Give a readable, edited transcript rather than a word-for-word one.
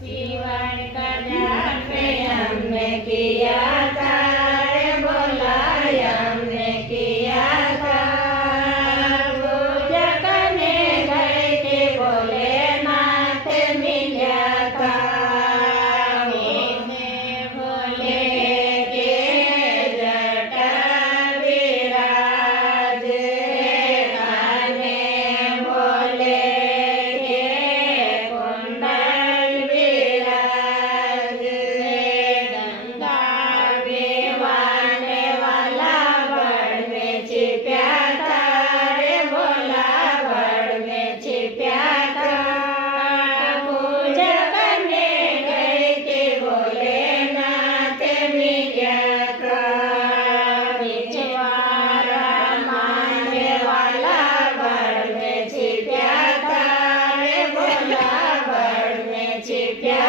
शिवाय का जान पे हमने किया था रे बोलाय हमने किया था पूजा करने गए थे भोलेनाथ मिला था भोले के जटा विराज काने भोले के कुंडल विराज गंगा बेवाने वाला बड़ में छिपा था रे भोला बड़ में छिपा था पूजा करने गए थे भोलेनाथ मिला था पिछवाड़ा मारने वाला बड़ में छिपा था रे भोला बड़ में छिपा